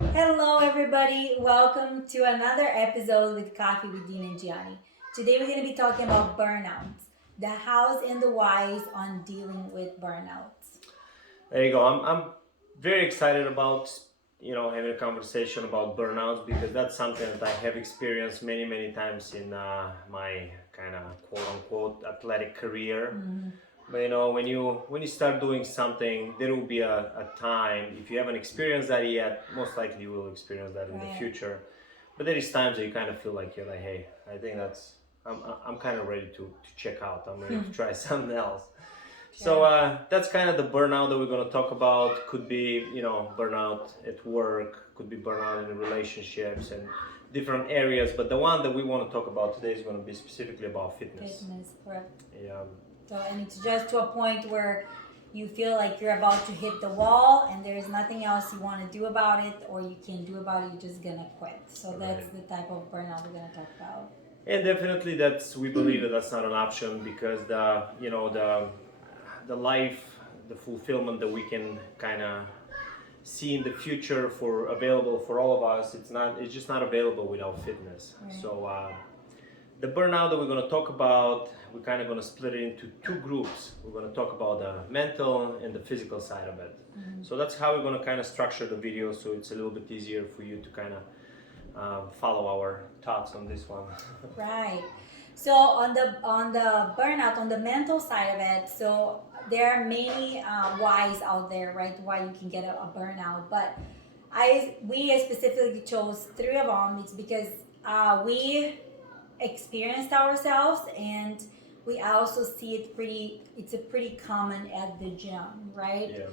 Hello, everybody. Welcome to another episode with Coffee with Dean and Gianni. Today, we're going to be talking about burnouts, the hows and the whys on dealing with burnouts. There you go. I'm very excited about having a conversation about burnouts because that's something that I have experienced many times in my kind of quote unquote athletic career. But when you start doing something, there will be a time. If you haven't experienced that yet, most likely you will experience that in the Right. future. But there is times that you kind of feel like you're like, hey, I think I'm kind of ready to check out. I'm ready to try something else. So Sure. that's kind of the burnout that we're going to talk about. Could be, burnout at work, could be burnout in relationships and different areas. But the one that we want to talk about today is going to be specifically about fitness. Fitness, correct. Yeah, So, and it's just to a point where you feel like you're about to hit the wall and there's nothing else you want to do about it or you can't do about it, you're just going to quit. So, that's right. the type of burnout we're going to talk about. And definitely we believe that that's not an option because the life, the fulfillment that we can kind of see in the future for available for all of us, it's just not available without fitness. Right. So the burnout that we're going to talk about, we're kind of going to split it into two groups. We're going to talk about the mental and the physical side of it. So that's how we're going to kind of structure the video, so it's a little bit easier for you to kind of follow our thoughts on this one. Right. So on the burnout, on the mental side of it, so there are many whys out there, right? Why you can get a burnout, but we specifically chose three of them. It's because we experienced ourselves, and we also see it pretty. It's a pretty common at the gym, right? Yeah.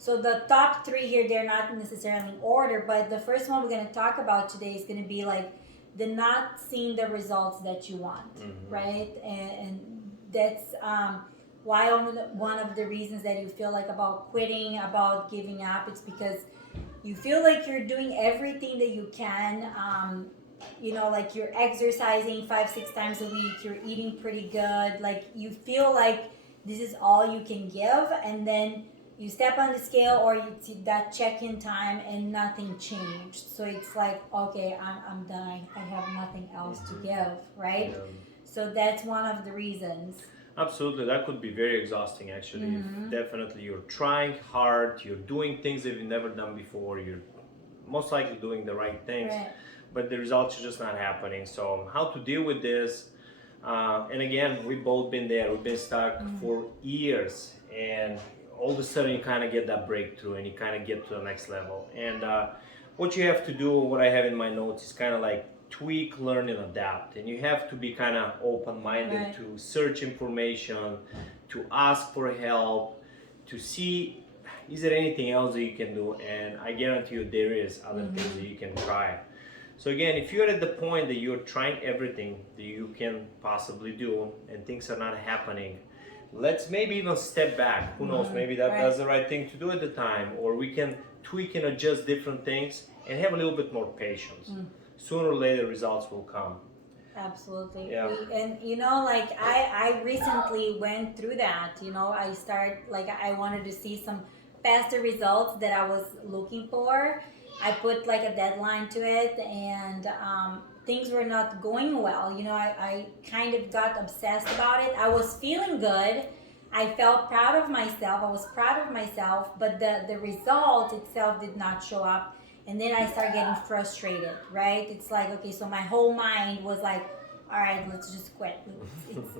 So the top three here, they're not necessarily in order, but the first one we're going to talk about today is going to be like the not seeing the results that you want, right? And that's why one of the reasons that you feel like about quitting, about giving up, it's because you feel like you're doing everything that you can. Like you're exercising 5 6 times a week, you're eating pretty good, like you feel like this is all you can give, and then you step on the scale or you see that check-in time and nothing changed, so it's like, okay, I'm done, I have nothing else to give, right? Yeah. So that's one of the reasons. Absolutely, that could be very exhausting actually. If definitely you're trying hard, you're doing things that you've never done before, you're most likely doing the right things, Right. but the results are just not happening. So, how to deal with this? And again, we've both been there, we've been stuck for years, and all of a sudden you kind of get that breakthrough and you kind of get to the next level. And what you have to do, what I have in my notes, is kind of like tweak, learn, and adapt. And you have to be kind of open minded Right. to search information, to ask for help, to see is there anything else that you can do. And I guarantee you there is other things that you can try. So again, if you're at the point that you're trying everything that you can possibly do and things are not happening, let's maybe even step back. Who knows, maybe Right. that's the right thing to do at the time, or we can tweak and adjust different things and have a little bit more patience. Sooner or later results will come. Absolutely. Yeah. And like I recently went through that. I start like I wanted to see some faster results that I was looking for. I put like a deadline to it, and things were not going well. I kind of got obsessed about it. I was feeling good. I felt proud of myself. I was proud of myself, but the result itself did not show up. And then I started getting frustrated, right? It's like, okay, so my whole mind was like, all right, let's just quit.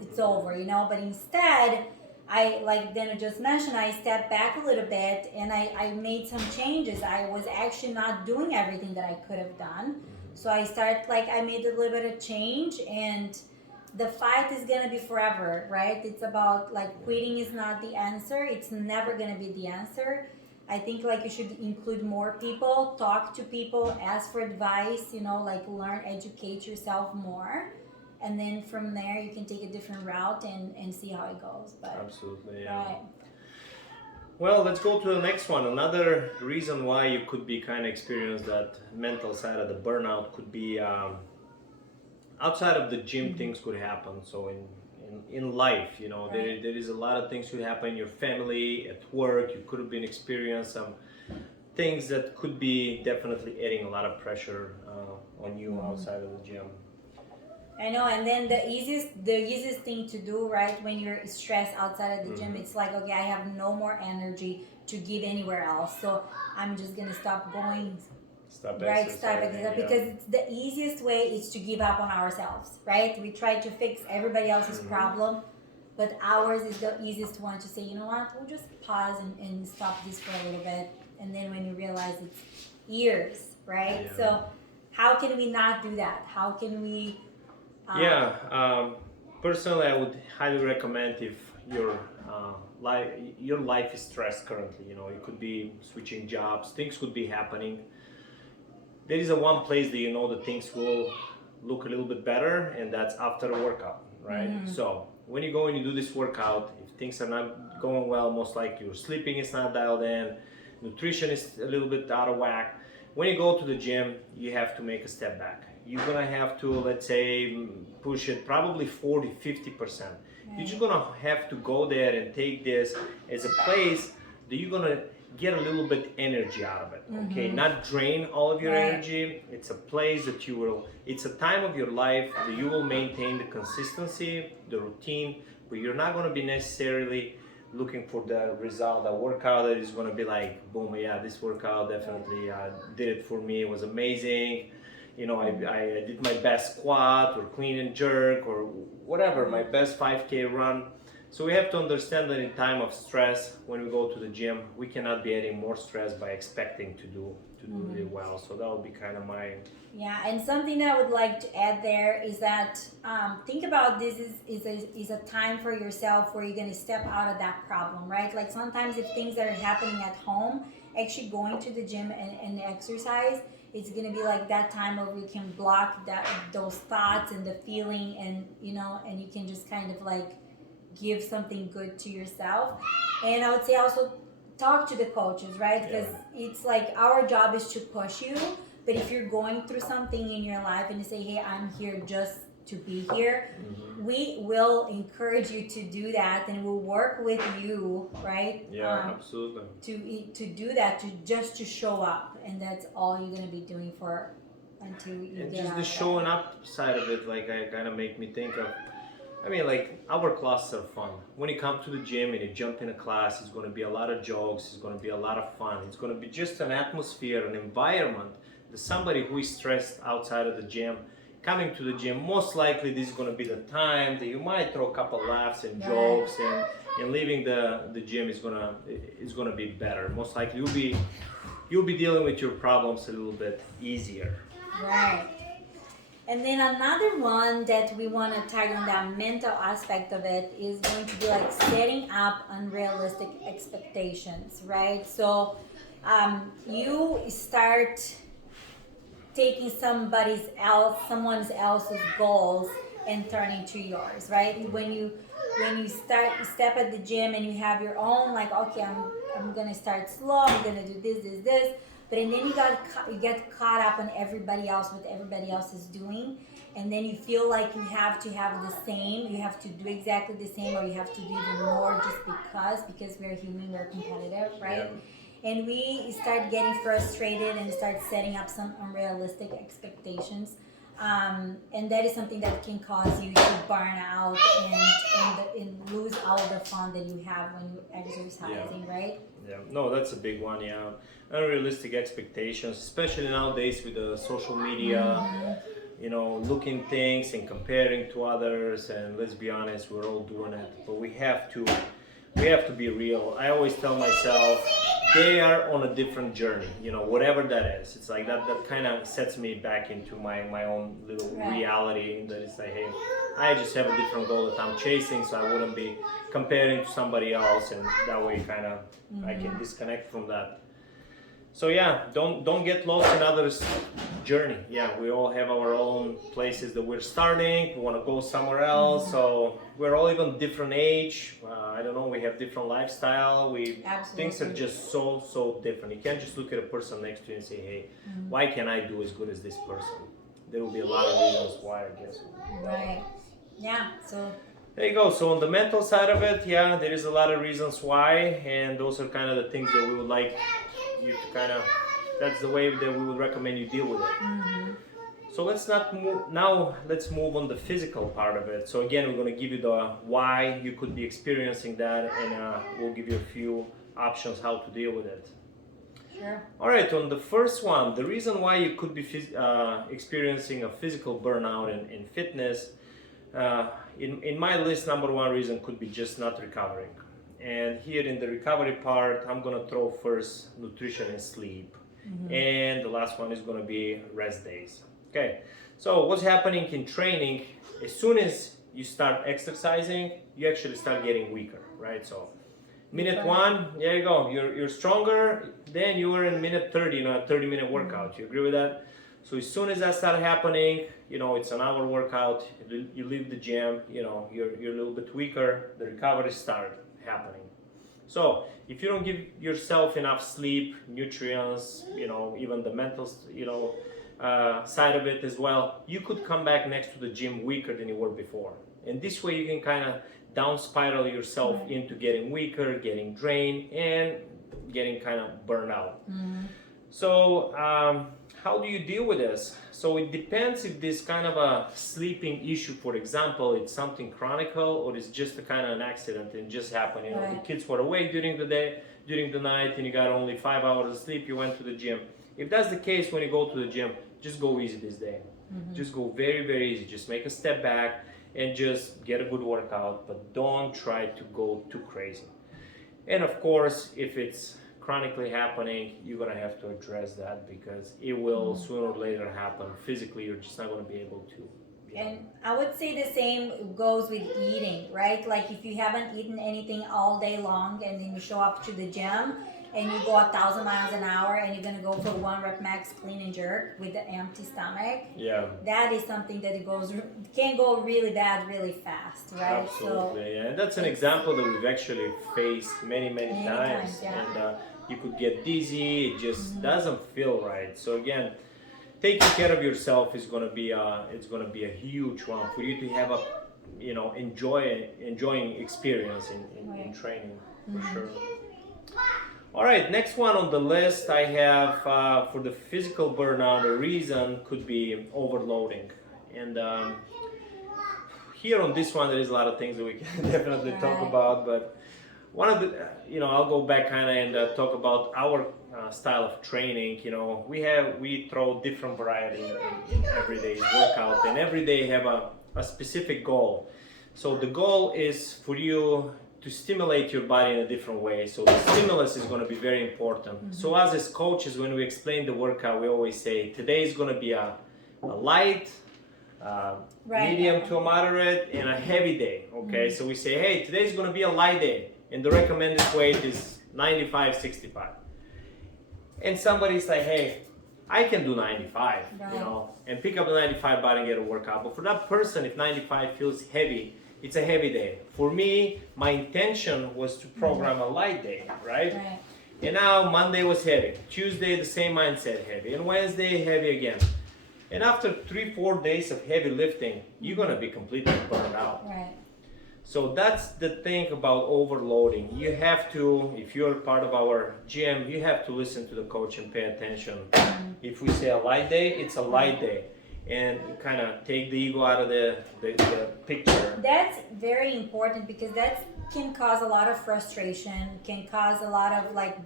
It's over. But instead, I, like Dana just mentioned, I stepped back a little bit and I made some changes. I was actually not doing everything that I could have done. So I started, like, I made a little bit of change, and the fight is gonna be forever, right? It's about like quitting is not the answer. It's never gonna be the answer. I think like you should include more people, talk to people, ask for advice, like learn, educate yourself more. And then from there you can take a different route and see how it goes. But Absolutely, yeah. right. Well, let's go to the next one. Another reason why you could be kind of experience that mental side of the burnout could be outside of the gym, things could happen. So in life, there is a lot of things could happen in your family, at work. You could have been experiencing some things that could be definitely adding a lot of pressure on you outside of the gym. I know, and then the easiest thing to do, right, when you're stressed outside of the gym, it's like, okay, I have no more energy to give anywhere else, so I'm just gonna stop going. Stop Right, stop exercising. it, because it's the easiest way is to give up on ourselves, right? We try to fix everybody else's problem, but ours is the easiest one to say, you know what, we'll just pause and stop this for a little bit, and then when you realize it's years, right? Yeah. So how can we not do that? How can we Personally, I would highly recommend if your life is stressed currently. You know, it could be switching jobs, things could be happening. There is a one place that you know that things will look a little bit better, and that's after a workout, right? So when you go and you do this workout, if things are not going well, most likely your sleeping is not dialed in, nutrition is a little bit out of whack. When you go to the gym, you have to make a step back. You're gonna have to, let's say, push it probably 40-50%. You're just gonna have to go there and take this as a place that you're gonna get a little bit energy out of it. Okay, not drain all of your energy. It's a place that it's a time of your life that you will maintain the consistency, the routine, but you're not gonna be necessarily looking for the result, a workout that is gonna be like, boom, yeah, this workout definitely did it for me, it was amazing. You know, I did my best squat or clean and jerk or whatever, my best 5K run. So we have to understand that in time of stress, when we go to the gym, we cannot be adding more stress by expecting to do really well. So that would be kind of my... Yeah, and something that I would like to add there is that think about this is a time for yourself where you're going to step out of that problem, right? Like sometimes if things that are happening at home, actually going to the gym and exercise, it's going to be like that time where we can block those thoughts and the feeling, and you know, and you can just kind of like give something good to yourself. And I would say also talk to the coaches, right? Because it's like our job is to push you, but if you're going through something in your life and you say, hey, I'm here just to be here, we will encourage you to do that, and we'll work with you, right? Yeah, absolutely. To do that, to show up, and that's all you're gonna be doing for until you And get just out the of showing up side of it, like I kind of make me think of, I mean, like our classes are fun. When you come to the gym and you jump in a class, it's going to be a lot of jokes, it's going to be a lot of fun, it's going to be just an atmosphere, an environment that somebody who is stressed outside of the gym, coming to the gym, most likely this is going to be the time that you might throw a couple laughs and jokes, and leaving the gym is gonna be better. Most likely you'll be dealing with your problems a little bit easier. Right. And then another one that we want to tag on that mental aspect of it is going to be like setting up unrealistic expectations, right? So you start taking someone else's goals and turning to yours, right? When you step at the gym and you have your own, like, okay, I'm gonna start slow, I'm gonna do this, but and then you get caught up on everybody else, what everybody else is doing, and then you feel like you have to have the same, you have to do exactly the same, or you have to do even more just because we're human, we're competitive, right? And we start getting frustrated and start setting up some unrealistic expectations. And that is something that can cause you to burn out and lose all the fun that you have when you're exercising, right? Yeah, no, that's a big one, yeah. Unrealistic expectations, especially nowadays with the social media, you know, looking things and comparing to others, and let's be honest, we're all doing it, but we have to be real. I always tell myself, they are on a different journey, you know, whatever that is. It's like that kind of sets me back into my own little reality, that it's like, hey, I just have a different goal that I'm chasing, so I wouldn't be comparing to somebody else, and that way kind of I can disconnect from that. So yeah, don't get lost in others' journey. Yeah, we all have our own places that we're starting. We want to go somewhere else. So we're all even different age. I don't know. We have different lifestyle. Things are just so different. You can't just look at a person next to you and say, hey, why can't I do as good as this person? There will be a lot of reasons why, I guess. Right. Yeah. So. There you go. So on the mental side of it, yeah, there is a lot of reasons why, and those are kind of the things that we would like you to kind of, that's the way that we would recommend you deal with it. Mm-hmm. So let's not move now. Let's move on the physical part of it. So again, we're going to give you the why you could be experiencing that, and we'll give you a few options how to deal with it. Sure. All right. On the first one, the reason why you could be experiencing a physical burnout in fitness, in my list, number one reason could be just not recovering. And here in the recovery part, I'm going to throw first nutrition and sleep, and the last one is going to be rest days. Okay, so what's happening in training, as soon as you start exercising, you actually start getting weaker, right? So minute one, there you go, you're stronger than you were in minute 30, a 30-minute workout. You agree with that? So as soon as that started happening, it's an hour workout, you leave the gym, you're a little bit weaker, the recovery start happening. So if you don't give yourself enough sleep, nutrients, even the mental, side of it as well, you could come back next to the gym weaker than you were before. And this way you can kind of down spiral yourself into getting weaker, getting drained, and getting kind of burned out. So how do you deal with this? So it depends if this kind of a sleeping issue, for example, it's something chronic or it's just a kind of an accident and just happened. The kids were awake during the day, during the night, and you got only 5 hours of sleep, you went to the gym. If that's the case, when you go to the gym, just go easy this day. Just go very, very easy. Just make a step back and just get a good workout, but don't try to go too crazy. And of course, if it's chronically happening, you're gonna have to address that because it will sooner or later happen. Physically, you're just not gonna be able to. And I would say the same goes with eating, right? Like if you haven't eaten anything all day long and then you show up to the gym and you go 1,000 miles an hour and you're gonna go for 1 rep max clean and jerk with an empty stomach, that is something that can go really bad really fast, right? Absolutely, yeah. And that's an example that we've actually faced many times. And you could get dizzy, it just doesn't feel right. So again, taking care of yourself is gonna be a huge one for you to have a enjoying experience in training for sure. All right, next one on the list I have for the physical burnout, a reason could be overloading. And here on this one, there is a lot of things that we can definitely talk about, but one of the, I'll go back kind of and talk about our style of training. We throw different variety in everyday's workout, and every day have a specific goal. So the goal is for you to stimulate your body in a different way. So the stimulus is going to be very important. So as coaches, when we explain the workout, we always say today is going to be a light, medium to a moderate, and a heavy day. Okay, so we say, hey, today is going to be a light day, and the recommended weight is 95, 65. And somebody's like, hey, I can do 95, and pick up the 95 bar and get a workout. But for that person, if 95 feels heavy, it's a heavy day. For me, my intention was to program a light day, right? And now Monday was heavy. Tuesday, the same mindset, heavy. And Wednesday, heavy again. And after 3-4 days of heavy lifting, you're gonna be completely burned out. So that's the thing about overloading. You have to, if you're part of our gym, you have to listen to the coach and pay attention. If we say a light day, it's a light day. And kind of take the ego out of the picture. That's very important because that can cause a lot of frustration, can cause a lot of like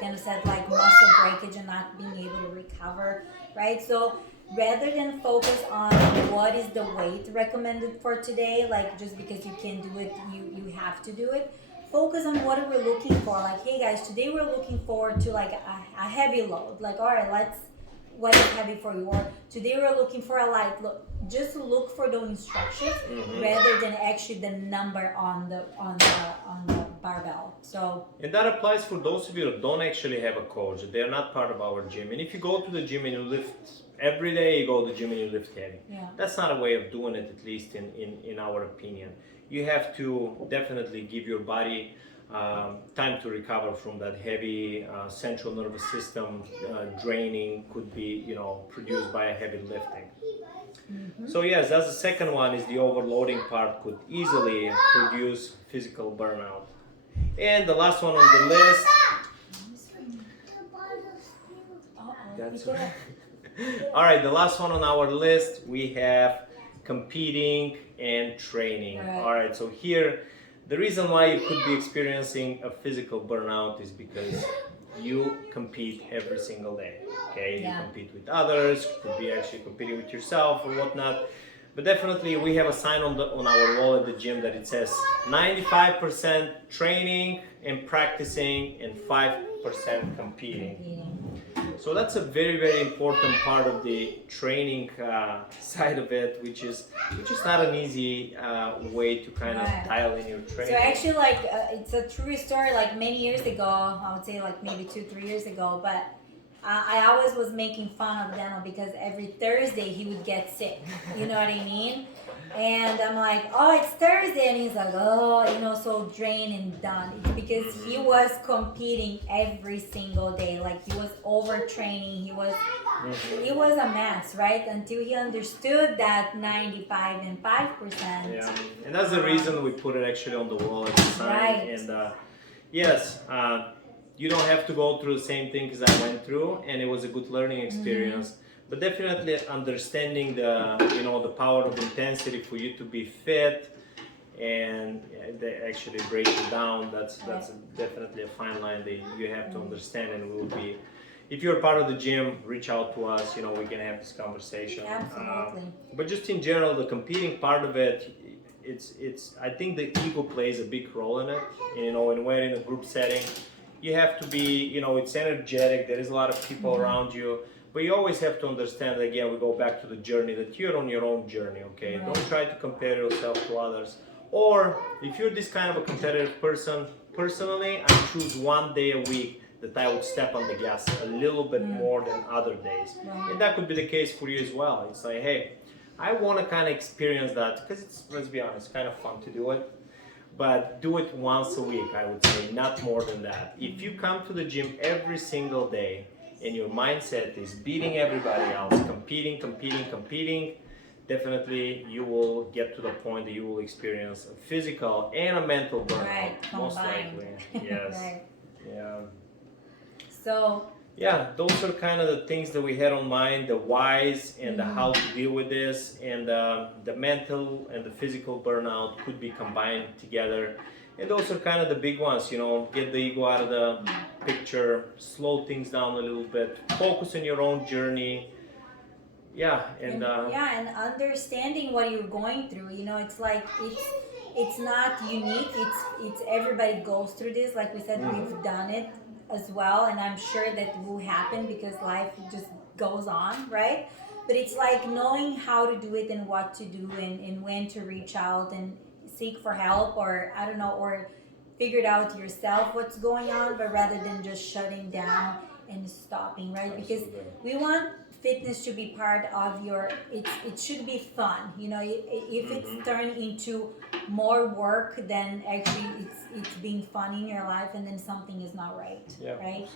Tim said, like muscle breakage and not being able to recover, right? So rather than focus on what is the weight recommended for today, like just because you can do it, you have to do it. Focus on what we're looking for. Like, hey guys, today we're looking forward to like a heavy load. Like, all right, what is heavy for you? Or today we're looking for a light look. Just look for the instructions rather than actually the number on the barbell. So and that applies for those of you that don't actually have a coach. They're not part of our gym. And if you go to the gym and you lift every day, you go to the gym and you lift heavy. That's not a way of doing it, at least in our opinion. You have to definitely give your body time to recover from that heavy central nervous system draining could be produced by a heavy lifting. So yes, that's the second one, is the overloading part could easily produce physical burnout. And the last one on the list, That's right. All right, the last one on our list, we have competing and training. Right. All right, so here, the reason why you could be experiencing a physical burnout is because you compete every single day. Okay, Yeah. you compete with others, you could be actually competing with yourself or whatnot. But definitely, we have a sign on our wall at the gym that it says 95% training and practicing and 5% competing. So that's a very, very important part of the training side of it, which is not an easy way to kind of Right. dial in your training. So actually, like it's a true story. Like many years ago, I would say like maybe 2-3 years ago, but I always was making fun of Daniel because every Thursday he would get sick. You know what I mean? And I'm like, oh, it's Thursday, and he's like, oh, so drained and done. It's because he was competing every single day. Like he was overtraining. He was a mess, right? Until he understood that 95 and 5%. Yeah, and that's the reason we put it actually on the wall as a sign. Right. And yes, you don't have to go through the same thing as I went through, and it was a good learning experience. But definitely understanding the power of intensity for you to be fit, and they actually break it down. That's definitely a fine line that you have to understand, and we'll be. If you're part of the gym, reach out to us. We can have this conversation. Absolutely. But just in general, the competing part of it, it's. I think the ego plays a big role in it. When we're in a group setting, you have to be. It's energetic. There is a lot of people around you. But you always have to understand, again, we go back to the journey, that you're on your own journey, okay? Right. Don't try to compare yourself to others. Or if you're this kind of a competitive person, personally, I choose one day a week that I would step on the gas a little bit more than other days. Right. And that could be the case for you as well. It's like, hey, I want to kind of experience that because it's, let's be honest, kind of fun to do it. But do it once a week, I would say, not more than that. If you come to the gym every single day, and your mindset is beating everybody else, competing, definitely you will get to the point that you will experience a physical and a mental burnout. Right, most combined. likely. Yes. Right. Yeah. So Yeah, those are kind of the things that we had on mind, the whys and the how to deal with this, and the mental and the physical burnout could be combined together. And those are kind of the big ones, get the ego out of the picture, slow things down a little bit, focus on your own journey. Yeah, and and understanding what you're going through. It's like it's not unique. It's everybody goes through this. Like we said, we've done it as well, and I'm sure that will happen because life just goes on, right? But it's like knowing how to do it and what to do and when to reach out and seek for help, or I don't know, or figure it out yourself what's going on, but rather than just shutting down and stopping, right? Because we want fitness to be part of it should be fun, if it's turned into more work, then actually it's being fun in your life, and then something is not right. Yeah, right.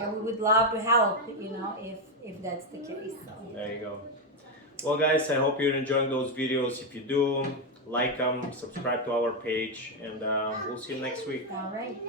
And we would love to help, if that's the case. So. There you go. Well, guys, I hope you're enjoying those videos. If you do, like them, subscribe to our page, and we'll see you next week. All right.